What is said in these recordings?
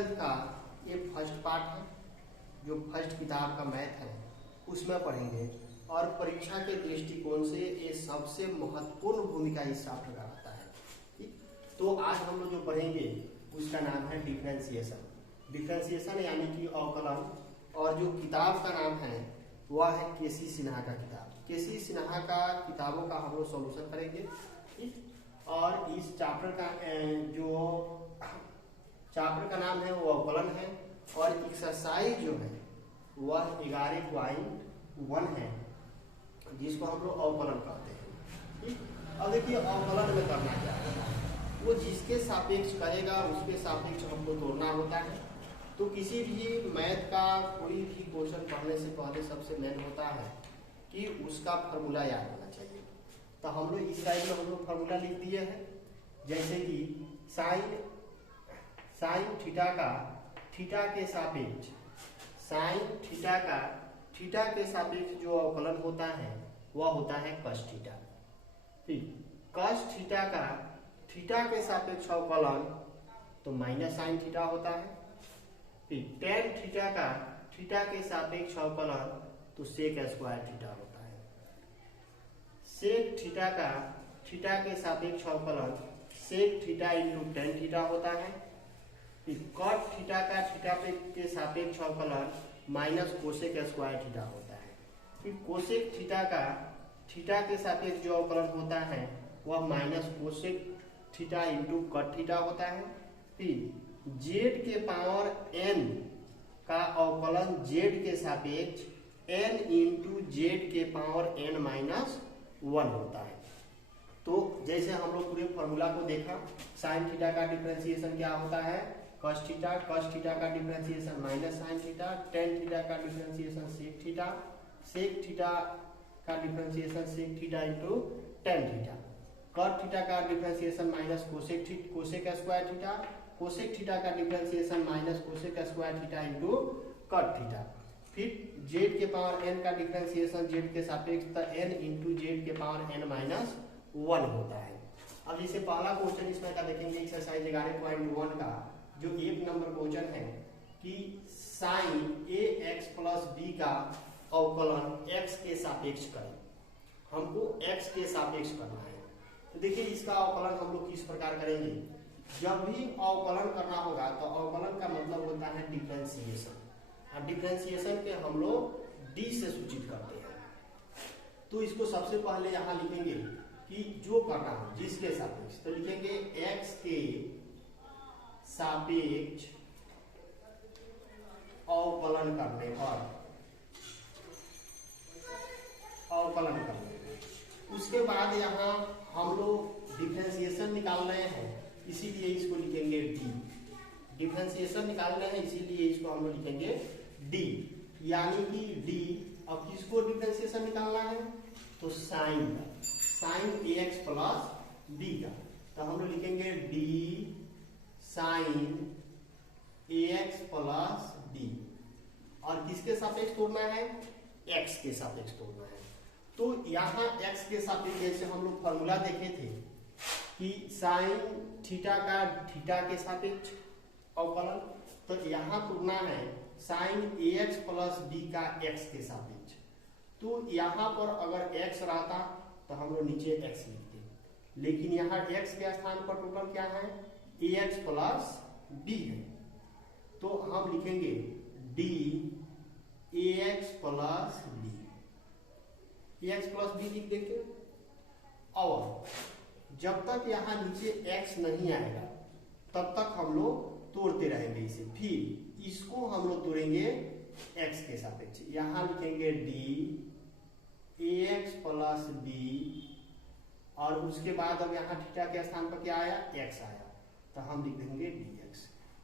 Twelfth का ये first part है, जो फर्स्ट किताब का मैथ है उसमें पढ़ेंगे। और परीक्षा के दृष्टिकोण से ये सबसे महत्वपूर्ण भूमिका इस चैप्टर का रहता है। ठीक, तो आज हम लोग जो पढ़ेंगे उसका नाम है डिफरेंशिएशन। डिफरेंशिएशन यानी कि अवकलन। और जो किताब का नाम है वह है केसी सिन्हा का किताब। केसी सिन्हा का किताबों का हम लोग सॉल्यूशन करेंगे। ठीक, और इस चैप्टर का जो चैप्टर का नाम है वो अवकलन है। और एक्सरसाइज जो है वह 11.1 है, जिसको हम लोग अवकलन कहते हैं। ठीक, अब देखिए अवकलन में करना क्या है, वो जिसके सापेक्ष करेगा उसके सापेक्ष हमको तोड़ना होता है। तो किसी भी मैथ का कोई भी क्वेश्चन पढ़ने से पहले सबसे मेन होता है कि उसका फार्मूला याद होना चाहिए। तो हम लोग इस साइड में हम लोग फार्मूला लिख दिए हैं, जैसे कि साइन थीटा का थीटा के सापेक्ष, साइन थीटा का थीटा के सापेक्ष जो अवकलन होता है वह होता है कॉस थीटा। फिर कॉस थीटा का थीटा के सापेक्ष अवकलन तो माइनस साइन थीटा होता है। फिर टेन थीटा का थीटा के सापेक्ष अवकलन तो सेक स्क्वायर थीटा होता है। सेक थीटा का थीटा के सापेक्ष अवकलन sec theta into tan theta होता है। फिर कॉट थीटा का थीटा के सापेक्ष अवकलन माइनस कोसेक स्क्वायर थीटा होता है। फिर कोसेक थीटा का थीटा के सापेक्ष जो अवकलन होता है वह minus cosec theta into cot theta होता है। फिर जेड के पावर n का अवकलन जेड के सापेक्ष n इंटू जेड के पावर n माइनस 1 होता है। तो जैसे हम लोग पूरे फॉर्मूला को देखा, साइन थीटा का डिफरेंशिएशन क्या होता है कॉस थीटा, कॉस थीटा का differentiation minus sine theta, tan theta का differentiation sec theta, sec theta का differentiation sec theta into tan theta, cot theta का differentiation minus cosec square theta, cosec theta का differentiation minus cosec square theta into cot theta. फिर Z के power n का differentiation Z के सापेक्ष n into Z के power n minus 1 होता है। अब जैसे पहला क्वेश्चन इसमें का देखेंगे एक्सरसाइज 11.1 का जो 1 नंबर क्वेश्चन है कि साइन ax प्लस b का अवकलन x के सापेक्ष करें। हमको x के सापेक्ष करना है। तो देखिए इसका अवकलन हम लोग किस प्रकार करेंगे। जब भी अवकलन करना होगा तो अवकलन का मतलब होता है डिफरेंशिएशन। और डिफरेंशिएशन के हम लोग d से सूचित करते हैं। तो इसको सबसे पहले यहाँ लिखेंगे कि जो करना हो जिसके सापेक्ष, तो लिखेंगे x के सापेक्ष अवकलन करने पर, अवकलन करने पर उसके बाद यहाँ हम लोग डिफरेंशिएशन निकाल रहे हैं, इसीलिए इसको लिखेंगे d। डिफरेंशिएशन निकाल रहे हैं इसीलिए इसको हम लोग लिखेंगे d, यानी कि d। अब किसको डिफरेंशिएशन निकालना है तो साइन का, साइन ax प्लस b का। तो हम लोग लिखेंगे d sine ax plus b। और किसके सापेक्ष तोड़ना है x के सापेक्ष तोड़ना है। तो यहाँ x के सापेक्ष जैसे हम लोग फॉर्मूला देखे थे कि साइन थीटा का थीटा के सापेक्ष अवकलन, तो यहाँ तोड़ना है साइन ax प्लस b का x के सापेक्ष। तो यहाँ पर अगर x रहता तो हम लोग नीचे x लिखते, लेकिन यहाँ x के स्थान पर टोटल क्या है ax प्लस b है। तो हम लिखेंगे d ax plus b, ax plus b लिख देंगे। और जब तक यहाँ नीचे x नहीं आएगा तब तक हम लोग तोड़ते रहेंगे इसे। फिर इसको हम लोग तोड़ेंगे x के सापेक्ष, यहाँ लिखेंगे d ax प्लस b। और उसके बाद अब यहाँ थीटा के स्थान पर क्या आया x आया, तो हम लिख देंगे dx।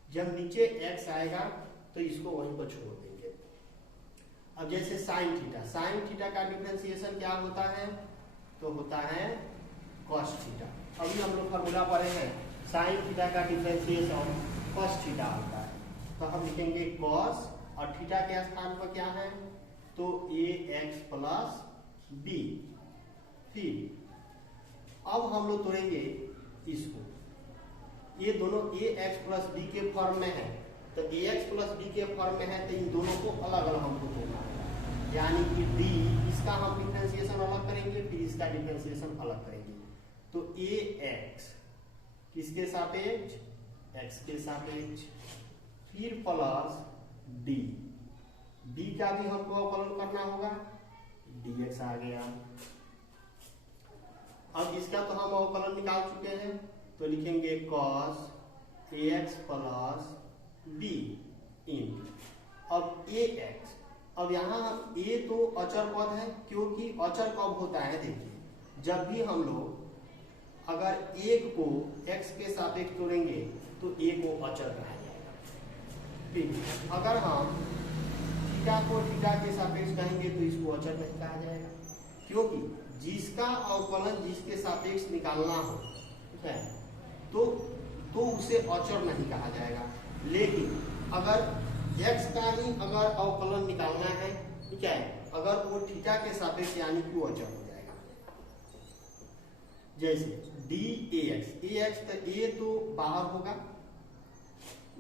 जब नीचे x आएगा तो इसको वहीं पर छोड़ देंगे। अब जैसे साइन थीटा का डिफरेंशिएशन क्या होता है तो होता है कॉस थीटा। अभी हम लोग फॉर्मूला पढ़े हैं, साइन थीटा का डिफरेंशिएशन कॉस थीटा होता है। तो हम लिखेंगे कॉस और थीटा के स्थान पर क्या है तो ax प्लस b। फिर अब हम लोग तोड़ेंगे इसको, ये दोनों ax प्लस b के फॉर्म में है तो ax प्लस b के फॉर्म में है, तो इन दोनों को अलग अलग हमको तोड़ना होगा, यानी कि d इसका हम डिफरेंशिएशन अलग करेंगे, फिर इसका डिफरेंशिएशन अलग करेंगे। तो ax किसके सापेक्ष, x के सापेक्ष, फिर प्लस d, d का भी हमको अवकलन करना होगा, dx आ गया। अब इसका तो हम अवकलन निकाल चुके हैं, तो लिखेंगे cos ax प्लस b इन, अब ax, अब यहाँ a तो अचर पद है, क्योंकि अचर कब होता है, देखिए जब भी हम लोग अगर एक को x के सापेक्ष तोड़ेंगे तो a को अचर कहा जाएगा। फिर अगर हम थीटा को थीटा के सापेक्ष कहेंगे तो इसको अचर नहीं कहा जाएगा, क्योंकि जिसका अवकलन जिसके सापेक्ष निकालना हो, ठीक है, तो उसे अचर नहीं कहा जाएगा। लेकिन अगर x का ही अगर अवकलन निकालना है, ठीक है, अगर वो थीटा के सापेक्ष यानी कि वो अचर हो जाएगा। जैसे dAx, तो a तो बाहर होगा,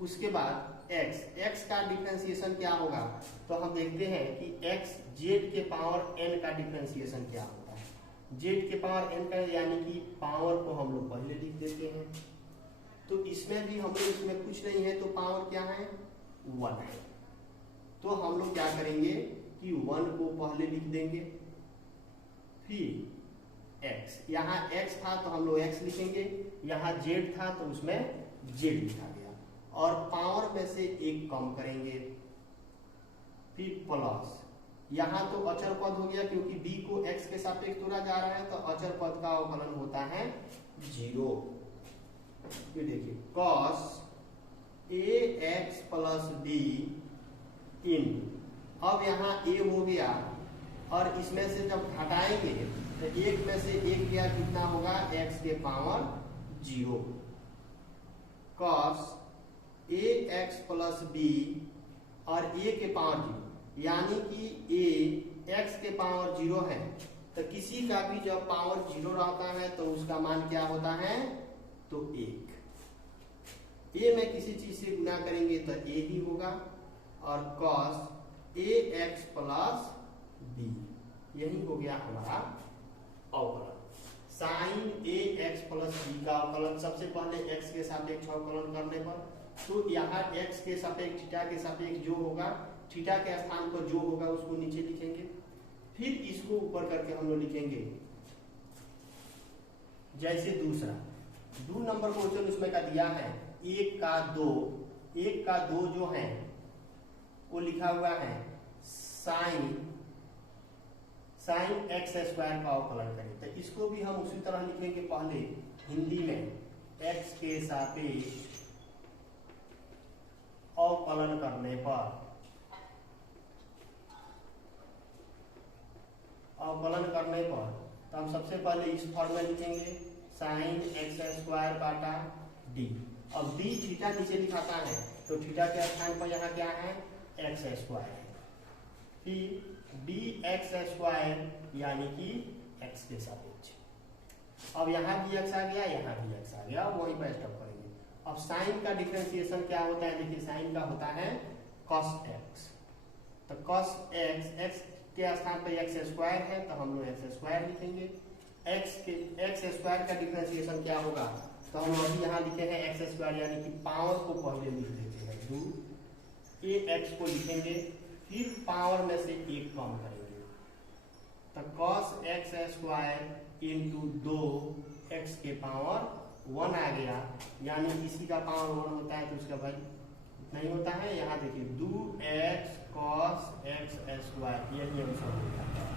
उसके बाद x का डिफरेंशिएशन क्या होगा, तो हम देखते हैं कि x z के पावर n का डिफरेंशिएशन क्या होता है, z के पावर n का, यानी कि पावर को हम लोग पहले लिख देते हैं। तो इसमें भी हम लोग, इसमें कुछ नहीं है, तो पावर क्या है, 1 है। तो हम लोग क्या करेंगे कि 1 को पहले लिख देंगे, फिर x, यहाँ x था तो हम लोग x लिखेंगे, यहाँ z था तो उसमें z लिखा गया, और पावर में से एक कम करेंगे, फिर प्लस, यहाँ तो अचर पद हो गया, क्योंकि b को x के सापेक्ष तोड़ा जा रहा है, तो अचर पद का अवकलन होता है 0। फिर देखिए cos ax प्लस b इन, अब यहाँ a हो गया, और इसमें से जब घटाएंगे तो एक में से एक गया, कितना होगा, x के power 0, cos ax plus b, और a के पावर 0, यानी कि a x के पावर 0 है, तो किसी का भी जब पावर 0 रहता है तो उसका मान क्या होता है, तो 1। a में किसी चीज से गुना करेंगे तो a ही होगा, और cos ax प्लस b, यही हो गया हमारा अवकलन। साइन ax प्लस b का अवकलन सबसे पहले x के सापेक्ष अवकलन करने पर, तो यहाँ x के सापेक्ष थीटा के सापेक्ष जो होगा, थीटा के स्थान पर जो होगा उसको नीचे लिखेंगे, फिर इसको ऊपर करके हम लोग लिखेंगे। जैसे दूसरा 2 नंबर क्वेश्चन उसमें का दिया है, 1 का 2 जो है वो लिखा हुआ है साइन x स्क्वायर का अवकलन करें, तो इसको भी हम उसी तरह लिखेंगे, पहले हिंदी में x के सापेक्ष अवकलन करने पर, तो हम सबसे पहले इस फॉर्म में लिखेंगे साइन x स्क्वायर काटा d, अब d थीटा नीचे लिखाता है, तो थीटा के स्थान पर यहाँ क्या है, x स्क्वायर है, फिर dx स्क्वायर यानी कि x के सापेक्ष। अब यहाँ भी x आ गया, यहाँ भी x आ गया, वहीं पर स्टॉप करेंगे। अब साइन का डिफरेंशिएशन क्या होता है, देखिए साइन का होता है cos x, तो cos x के स्थान पर x स्क्वायर है, तो हम लोग x स्क्वायर लिखेंगे। x स्क्वायर का डिफरेंशिएशन क्या होगा, तो हम अभी यहाँ लिखे हैं x स्क्वायर, यानी कि पावर को पहले लिख देते हैं, 2 ax को लिखेंगे, फिर पावर में से एक कम करेंगे, तो cos x square into 2x के पावर 1 आ गया, यानी इसी का पावर 1 होता है, तो उसका भाई नहीं होता है। यहाँ देखिए 2x cos x स्क्वायर, यही आंसर हो जाता है।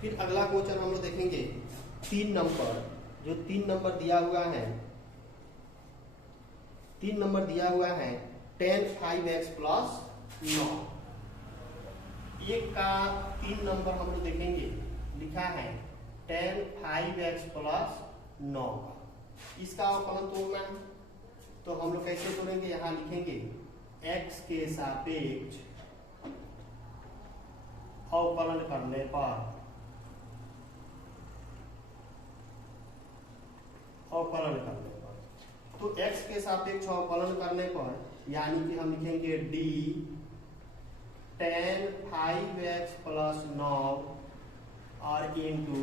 फिर अगला क्वेश्चन हम लोग देखेंगे 3 नंबर, जो 3 नंबर दिया हुआ है, 3 नंबर दिया हुआ है tan 5x प्लस 9, एक का 3 नंबर हम लोग देखेंगे, लिखा है tan 5x प्लस 9 का, इसका अवकलन तोड़ना है, तो हम लोग कैसे तोड़ेंगे, यहाँ लिखेंगे x के सापेक्ष अवकलन करने पर, तो x के सापेक्ष अवकलन करने पर यानी कि हम लिखेंगे d tan 5x प्लस 9 और इंटू,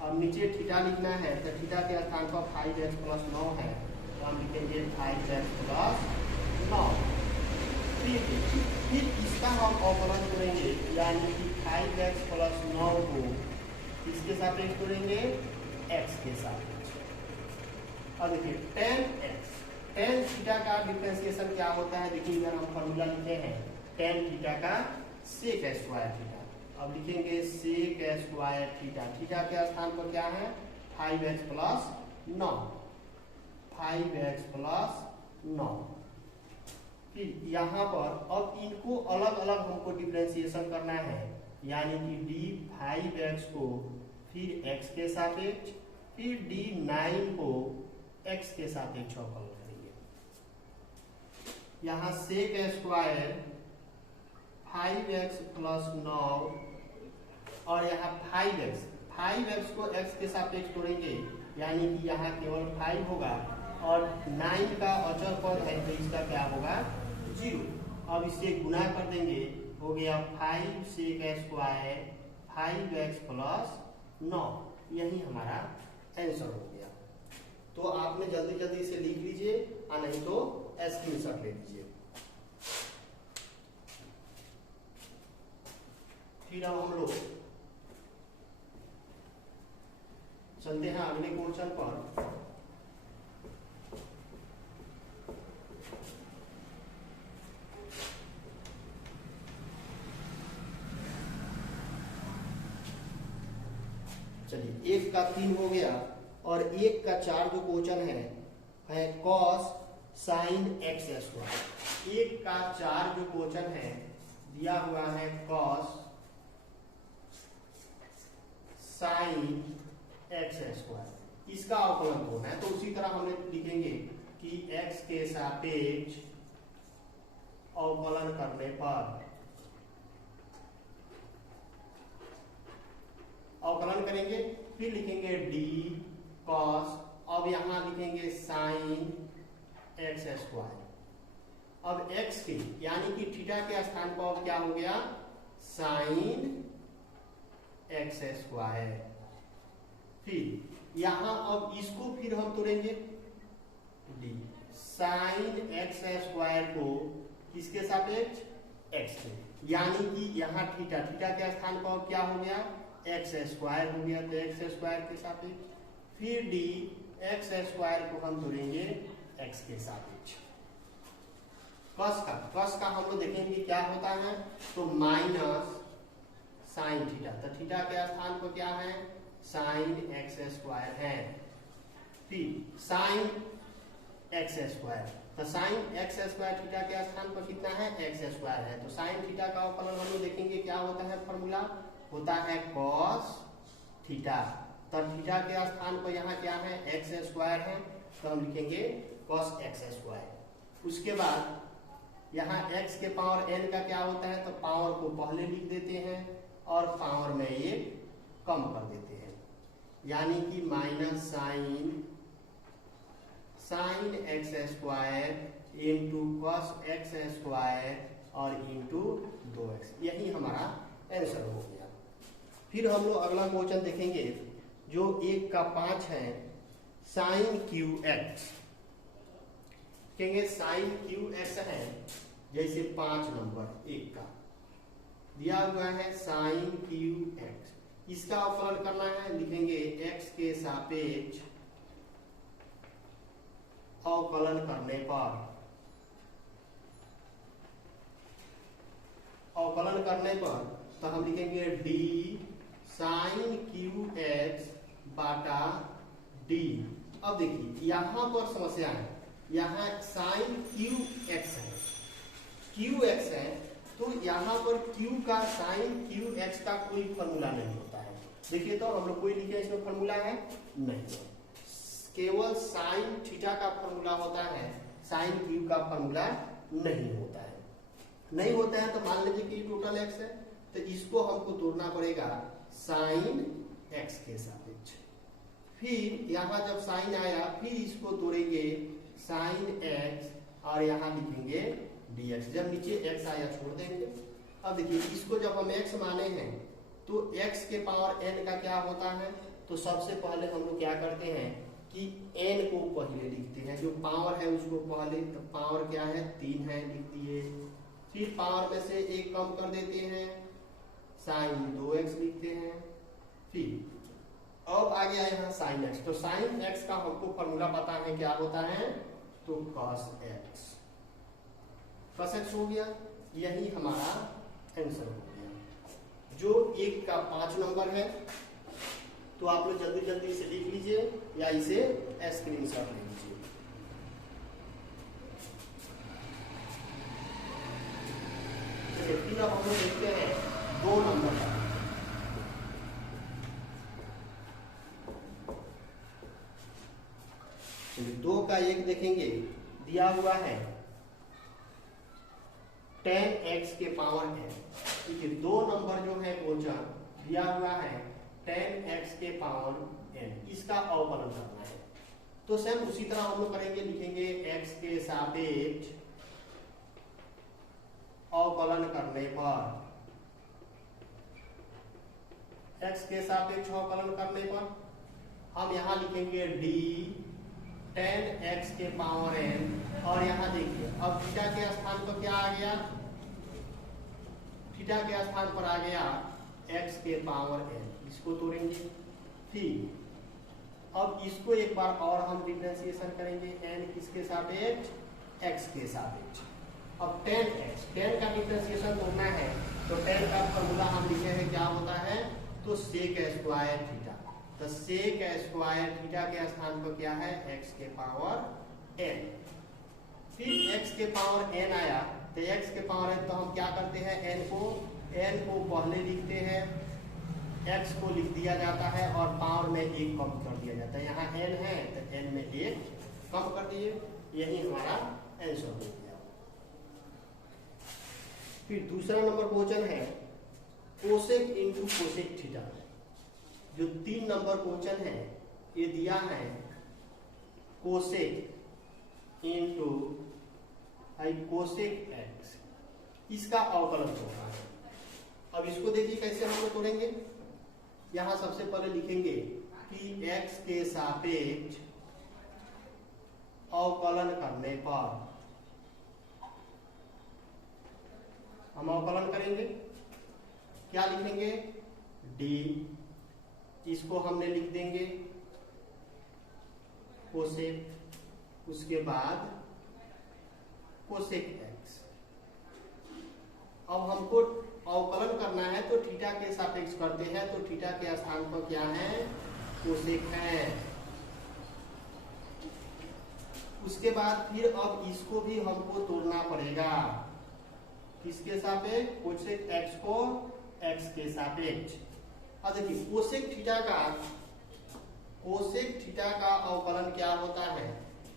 अब नीचे थीटा लिखना है तो थीटा के स्थान पर 5x प्लस 9 है तो हम लिखेंगे 5x प्लस 9। फिर इसका हम अवकलन करेंगे यानी कि 5x प्लस 9 को किसके सापेक्ष करेंगे, x के सापेक्ष। अब देखिए tan थीटा का डिफरेंशिएशन क्या होता है, देखिए इधर हम फॉर्मूला लिखे हैं tan थीटा का sec स्क्वायर थीटा। अब लिखेंगे sec स्क्वायर थीटा, थीटा के स्थान पर क्या है 5x प्लस 9, 5x प्लस 9। फिर यहाँ पर अब इनको अलग अलग हमको डिफरेंशिएशन करना है यानी कि d 5x को फिर x के सापेक्ष, फिर d 9 को x के सापेक्ष अवकलन करेंगे। यहाँ sec स्क्वायर 5x प्लस 9 और यहाँ 5x को x के सापेक्ष तोड़ेंगे यानी कि यहाँ केवल 5 होगा और 9 का अचर पद है तो इसका क्या होगा 0। अब इससे गुणा कर देंगे, हो गया 5 sec स्क्वायर 5x प्लस 9, यही हमारा आंसर हो गया। तो आपने जल्दी जल्दी इसे लिख लीजिए और नहीं तो स्क्रीनशॉट ले लीजिए। फिर अब हम लोग चलते हैं अगले क्वेश्चन पर। चलिए 1 का 3 हो गया और 1 का 4 जो क्वेश्चन है cos sin x स्क्वायर। 1 का 4 जो क्वेश्चन है दिया हुआ है cos sin x स्क्वायर, इसका अवकलन होना है। तो उसी तरह हमने लिखेंगे कि x के सापेक्ष अवकलन करने पर, अवकलन करेंगे फिर लिखेंगे d cos, अब यहां लिखेंगे sin x स्क्वायर। अब x के यानी कि थीटा के स्थान पर अब क्या हो गया sin x स्क्वायर। फिर यहां अब इसको फिर हम तोड़ेंगे d sin x स्क्वायर को किसके सापेक्ष x के, यानी कि यहाँ थीटा के स्थान पर अब क्या हो गया x स्क्वायर हो गया तो x स्क्वायर के सापेक्ष, फिर d x स्क्वायर को हम तोड़ेंगे x के सापेक्ष। कस का हम लोग देखेंगे क्या होता है तो माइनस साइन थीटा, तो थीटा के स्थान पर क्या है साइन x स्क्वायर है। फिर साइन x स्क्वायर, तो साइन x स्क्वायर थीटा के स्थान पर कितना है x स्क्वायर है, तो साइन थीटा का अवकलन हम लोग देखेंगे क्या होता है, फॉर्मूला होता है cos थीटा। तो थीटा के स्थान पर यहाँ क्या है x स्क्वायर है तो हम लिखेंगे cos x स्क्वायर। उसके बाद यहाँ x के पावर n का क्या होता है तो पावर को पहले लिख देते हैं और पावर में ये कम कर देते हैं, यानी कि minus sine x square into cos x square और इंटू 2x, यही हमारा आंसर हो गया। फिर हम लोग अगला क्वेश्चन देखेंगे जो 1 का 5 है साइन QX। कहेंगे साइन QX है जैसे 5 नंबर 1 का दिया हुआ है साइन QX, इसका अवकलन करना है, लिखेंगे x के सापेक्ष अवकलन करने पर, अवकलन करने पर तो हम लिखेंगे d साइन QX बाटा d। अब देखिए यहां पर समस्या है, यहाँ साइन QX है, QX है तो यहाँ पर Q का साइन QX का कोई फॉर्मूला नहीं होता है। देखिए तो हम लोग कोई लिखे इसमें फॉर्मूला है नहीं, केवल साइन थीटा का फॉर्मूला होता है, साइन Q का फॉर्मूला नहीं होता है। नहीं होता है तो मान लीजिए कि टोटल x है तो इसको हमको तोड़ना पड़ेगा साइन x के सापेक्ष। फिर यहाँ जब साइन आया फिर इसको तोड़ेंगे साइन एक्स और यहाँ लिखेंगे dx। जब नीचे x आया छोड़ देंगे। अब देखिए इसको जब हम x माने हैं तो x के पावर n का क्या होता है, तो सबसे पहले हम लोग क्या करते हैं कि n को पहले लिखते हैं, जो पावर है उसको पहले, तो पावर क्या है 3 है लिख दिए। फिर पावर में से एक कम कर देते हैं, साइन 2x लिखते हैं। फिर अब आ गया यहाँ साइन x, तो साइन x का हमको फॉर्मूला पता है क्या होता है, तो cos x। cos x हो गया, यही हमारा आंसर हो गया। जो 1 का 5 नंबर है, तो आप लोग जल्दी जल्दी इसे लिख लीजिए या इसे स्क्रीनशॉट ले लीजिए। फिर अब हम लोग देखते हैं 2 नंबर का। चलिए 2 का 1 देखेंगे, दिया हुआ है 10x के पावर n। ठीक है, 2 नंबर जो है क्वेश्चन दिया हुआ है 10x के पावर n, इसका अवकलन करना है। तो सेम उसी तरह हम लोग करेंगे, लिखेंगे x के सापेक्ष अवकलन करने पर, x के सापेक्ष अवकलन करने पर हम यहाँ लिखेंगे d 10x के पावर n, और यहाँ देखिए अब थीटा के स्थान पर क्या आ गया, थीटा के स्थान पर आ गया x के पावर n, इसको तोड़ेंगे। फिर अब इसको एक बार और हम डिफरेंशिएशन करेंगे, n किसके सापेक्ष, x के सापेक्ष। अब 10x, 10 का डिफरेंशिएशन तोड़ना है, तो 10 का फॉर्मूला हम लिखे हैं क्या होता है, तो सेक स्क्वायर थीटा। तो सेक स्क्वायर थीटा के स्थान पर क्या है, x के पावर n। फिर x के पावर n आया, तो x के पावर n, तो हम क्या करते हैं, n को पहले लिखते हैं, x को लिख दिया जाता है और पावर में 1 कम कर दिया जाता है। यहाँ n है तो n में 1 कम कर दिए, यही हमारा आंसर हो गया। फिर दूसरा नंबर क्वेश्चन है कोसेक इंटू कोसेक थीटा। जो 3 नंबर क्वेश्चन है, ये दिया है कोसेक इंटू कोसेक एक्स, इसका अवकलन होगा। अब इसको देखिए कैसे हम लोग तोड़ेंगे। यहां सबसे पहले लिखेंगे कि x के सापेक्ष अवकलन करने पर, हम अवकलन करेंगे, क्या लिखेंगे d, इसको हमने लिख देंगे कोसेक, उसके बाद कोसेक x। अब हमको अवकलन करना है तो थीटा के सापेक्ष करते हैं, तो थीटा के स्थान पर क्या है, कोसेक है। उसके बाद फिर अब इसको भी हमको तोड़ना पड़ेगा, किसके सापेक्ष, कोसेक x को x के सापेक्ष। अब देखिए कोसेक थीटा का अवकलन क्या होता है,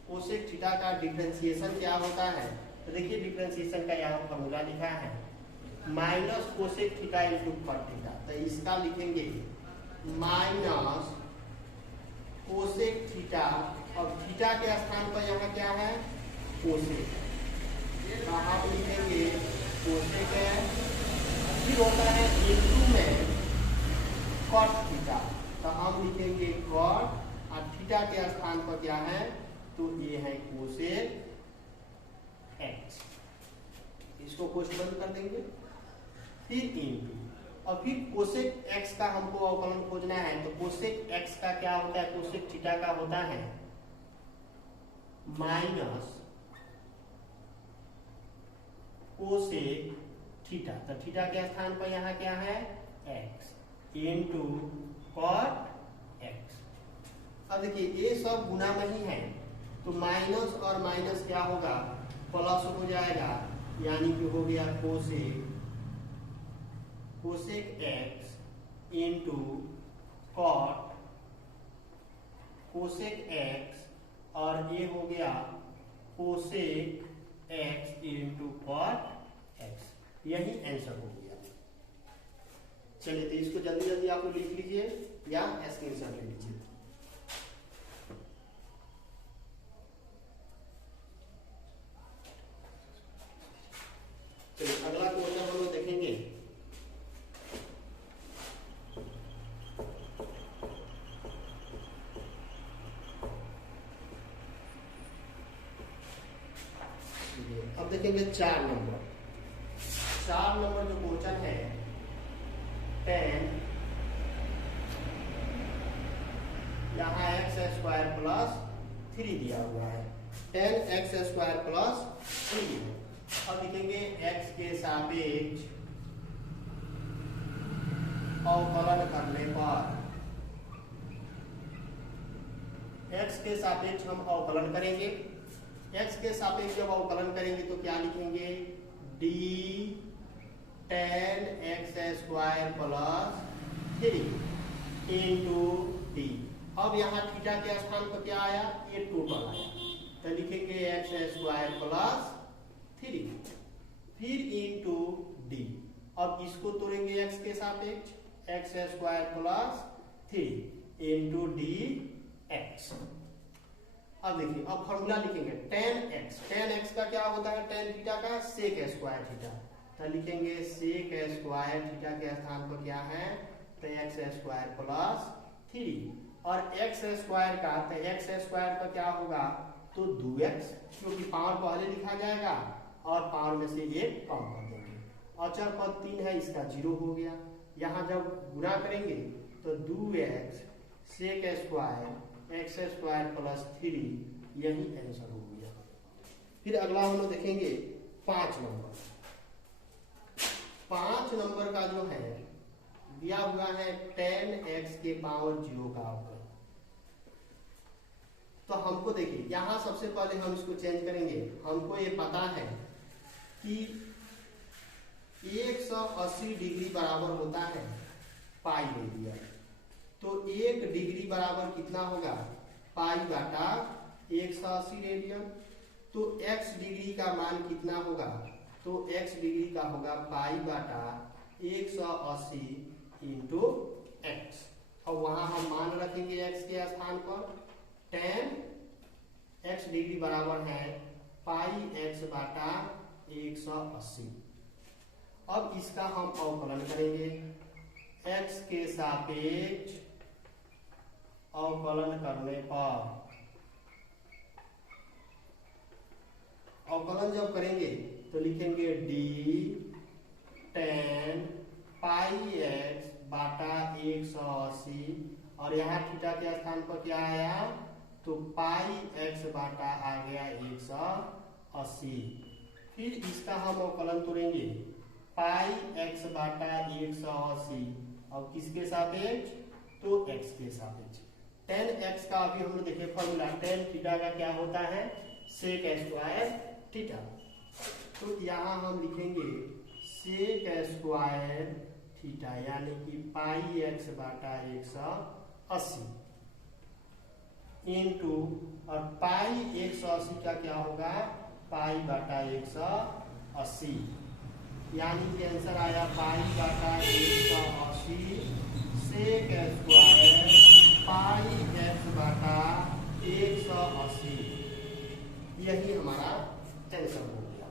कोसेक थीटा का डिफरेंशिएशन क्या होता है। तो देखिए डिफरेंशिएशन का यहाँ फॉर्मूला लिखा है, minus cosec theta into cot theta. तो इसका लिखेंगे माइनस कोसेक थीटा, अब थीटा के स्थान पर यहाँ क्या है, कोसेक, तो हम लिखेंगे कोसेक है। फिर होता है इंटू में कॉट थीटा, तो हम लिखेंगे कॉट, और थीटा के स्थान पर क्या है, तो ये है कोसेक एक्स। इसको कोष्ठ बंद कर देंगे। फिर इंटू, और फिर कोसेक एक्स का हमको अवकलन खोजना है, तो कोसेक एक्स का क्या होता है, कोसेक थीटा का होता है माइनस कोसेक थीटा। तो थीटा के स्थान पर यहाँ क्या है, एक्स, इंटू कॉट एक्स। अब देखिए ये सब गुना नहीं है, तो माइनस और माइनस क्या होगा, प्लस हो जाएगा, यानी कि हो गया cosec x into cot cosec x, और ये हो गया cosec x into cot x. यही आंसर हो गया। चलिए तो इसको जल्दी जल्दी आप लोग लिख लीजिए या स्क्रीनशॉट ले लीजिए। लिखेंगे 4 नंबर। 4 नंबर जो क्वेश्चन है 10, यहाँ x² प्लस 3 दिया हुआ है, 10x² प्लस 3। अब लिखेंगे x के सापेक्ष अवकलन करने पर, x के सापेक्ष हम अवकलन करेंगे। x के सापेक्ष जब अवकलन करेंगे तो क्या लिखेंगे, d 10x² plus 3 into d। अब यहाँ थीटा के स्थान पर क्या आया, ये टोटल आया, तो लिखेंगे x² प्लस 3 फिर इंटू d। अब इसको तोड़ेंगे x के सापेक्ष, x² प्लस 3 इंटू dx। अब देखिए, अब फॉर्मूला लिखेंगे 10x का क्या होता है, tan थीटा का sec² थीटा, तो लिखेंगे sec² थीटा के स्थान पर क्या है, तो x² प्लस 3 और x² का, तो x² का क्या होगा, तो 2x, क्योंकि पावर पहले लिखा जाएगा और पावर में से एक कम कर देंगे। अचर पद 3 है, इसका 0 हो गया। यहाँ जब गुणा करेंगे तो 2x sec² x² प्लस 3, यही आंसर हो गया। फिर अगला हम लोग देखेंगे 5 नंबर। 5 नंबर का जो है दिया हुआ है 10x के पावर 0 का अवकलन। तो हमको देखिए, यहाँ सबसे पहले हम इसको चेंज करेंगे। हमको ये पता है कि 180 डिग्री बराबर होता है पाई रेडियन, तो 1 डिग्री बराबर कितना होगा, पाई बटा 180 रेडियन। तो x डिग्री का मान कितना होगा, तो x डिग्री का होगा पाई बटा 180 इंटू x। और वहां हम मान रखेंगे x के स्थान पर, 10 x डिग्री बराबर है पाई x बटा 180। अब इसका हम अवकलन करेंगे, x के सापेक्ष अवकलन करने पर, अवकलन जब करेंगे तो लिखेंगे d 10 पाई x बटा 180 और यहाँ थीटा के स्थान पर क्या आया, तो पाई x बटा आ गया 180। फिर इसका हम अवकलन तोड़ेंगे, पाई x बटा 180 और किसके सापेक्ष, तो x के सापेक्ष। 10x का अभी हम लोग देखे फॉर्मूला, tan थीटा का क्या होता है, sec² थीटा। तो यहाँ हम लिखेंगे sec² थीटा यानी कि पाई x बटा 180 इंटू, और पाई 180 का क्या होगा, पाई बटा 180, यानी कि आंसर आया पाई बटा 180 sec² पाई x बटा 180, यही हमारा आंसर हो गया।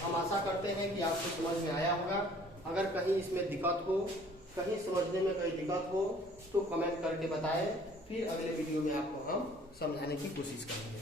हम आशा करते हैं कि आपको समझ में आया होगा। अगर कहीं इसमें दिक्कत हो, कहीं समझने में कोई दिक्कत हो तो कमेंट करके बताएं, फिर अगले वीडियो में आपको हम समझाने की कोशिश करेंगे।